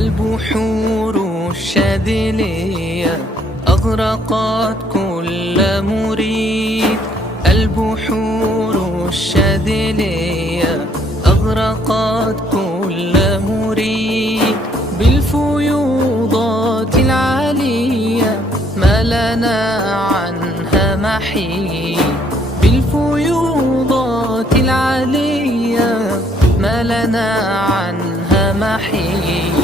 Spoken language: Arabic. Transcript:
البحور الشاذلية أغرقت كل مريد. البحور الشاذلية أغرقت كل مريد. بالفيوضات العالية ما لنا عنها محيد. بالفيوضات العالية ما لنا عنها محيد.